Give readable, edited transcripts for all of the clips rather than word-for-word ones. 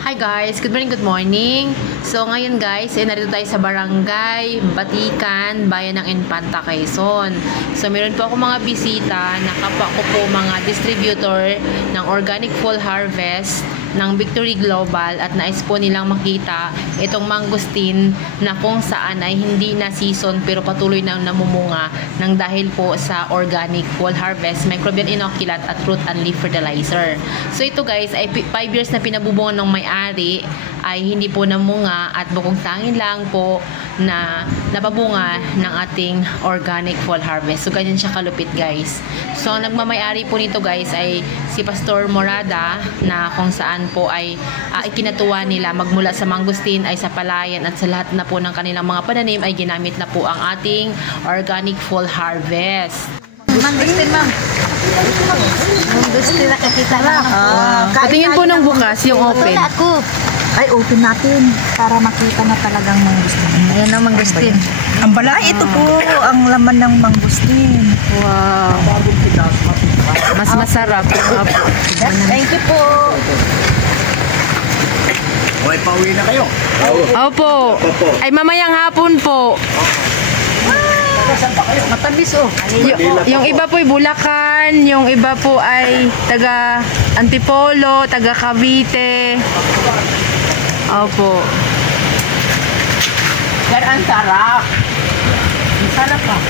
Hi guys, good morning, good morning. So ngayon guys, narito tayo sa barangay Batikan, bayan ng Infanta, Quezon. So meron po ako mga bisita, nakapa ko po mga distributor ng Organic Full Harvest ng Victory Global at nais po nilang makita itong mangustin na kung saan ay hindi na season pero patuloy na namumunga ng dahil po sa Organic Full Harvest Microbial Inoculant at Root and Leaf Fertilizer. So ito guys ay 5 years na pinabubungan ng may-ari ay hindi po namunga at bukong tangin lang po na napabunga ng ating Organic Full Harvest. So ganyan siya kalupit guys. So ang nagmamay-ari po nito guys ay si Pastor Morada na kung saan po ay ikinatuwa nila magmula sa mangustin ay sa palayan at sa lahat na po ng kanilang mga pananim ay ginamit na po ang ating Organic Full Harvest. Mangustin, ma'am. Mangustin na kakita lang. Patingin po ng bukas yung open. Ay, open natin para makita na talagang mangustin. Ayan ang mangustin. Ang bala, ito po ang laman ng mangustin. Wow. Mas masarap. Thank you po. Okay, pauwi na kayo. Opo. Ay mamayang hapon po. Matamis oh. Yung iba po ay Bulacan, yung iba po ay taga Antipolo, taga Cavite. Opo. Pero ang sarap. Ang sarap ah.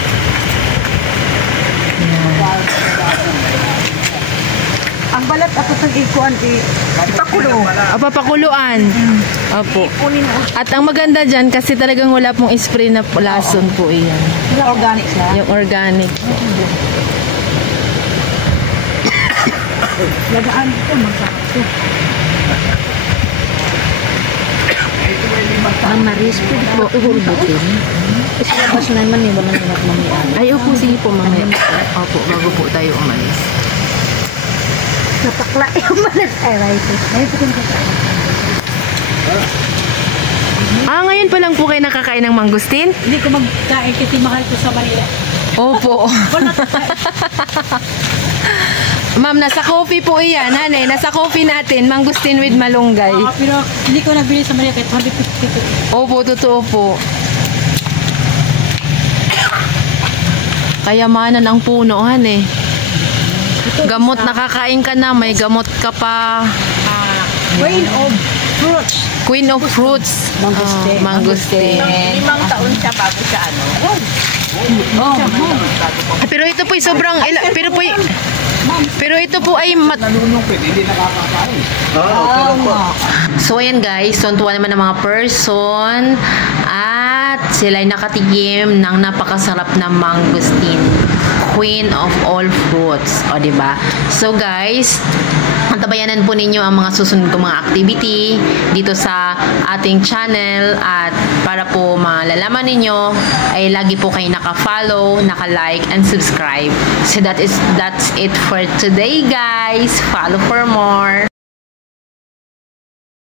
Ang balat ako sa ikuan ipakulo. Papakuluan. Opo. At ang maganda dyan kasi talagang wala pong spray na lason po iyan. Organic siya. Yung organic. Lagaan ito masarap ito. Ang maris po ihulbutin. Kasi labas naman yung naman yung mamaya. Ay, opo, sige po mamaya. Opo, bago po tayo umalis. Napakla yung malas. Ay, right. Ngayon pa lang po kayo nakakain ng mangustin? Hindi ko magkain kasi mahal ko sa Manila. Opo. Ma'am, nasa coffee po iyan, hanay. Nasa coffee natin, mangustin with malunggay. Pero hindi ko nabili sa Manila kahit 150. Opo, totoo po. Kayamanan ang puno, hanay. Gamot, nakakain ka na, may gamot ka pa. Queen of fruits. Queen of fruits. Mangustin. 5 taon siya bago siya ano. Pero ito po ay sobrang, pero ito po ay Nalunupit, hindi nakakakain. So ayan guys, tuntuan naman ng mga person at sila ay nakatigim ng napakasarap na mangustin. Queen of all fruits. O diba? So guys, antabayanan po ninyo ang mga susunod kong mga activity dito sa ating channel at para po malalaman ninyo ay lagi po kayo naka-follow, naka-like and subscribe. So that's it for today guys. Follow for more.